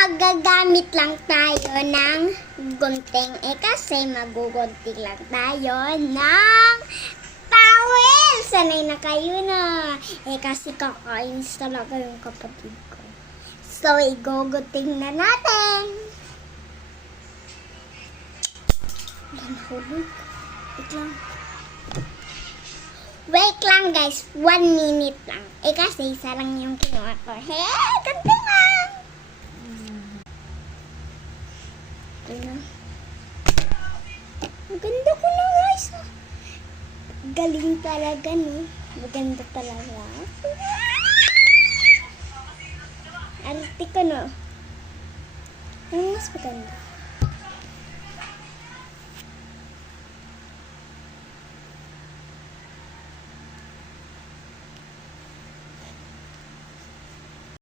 magagamit lang tayo ng gunting. Kasi magugunting lang tayo ng towel. Sanay na kayo na. Kasi kakainis talaga yung kapatid ko. So, igugunting na natin. Nahulog. Wait lang guys, 1 minute lang. Kasi isa lang yung kinuha ko. Hey, ganda lang! Ang ganda ko na guys. Galing talaga no. Maganda talaga. Arte ko no. Ang mas maganda.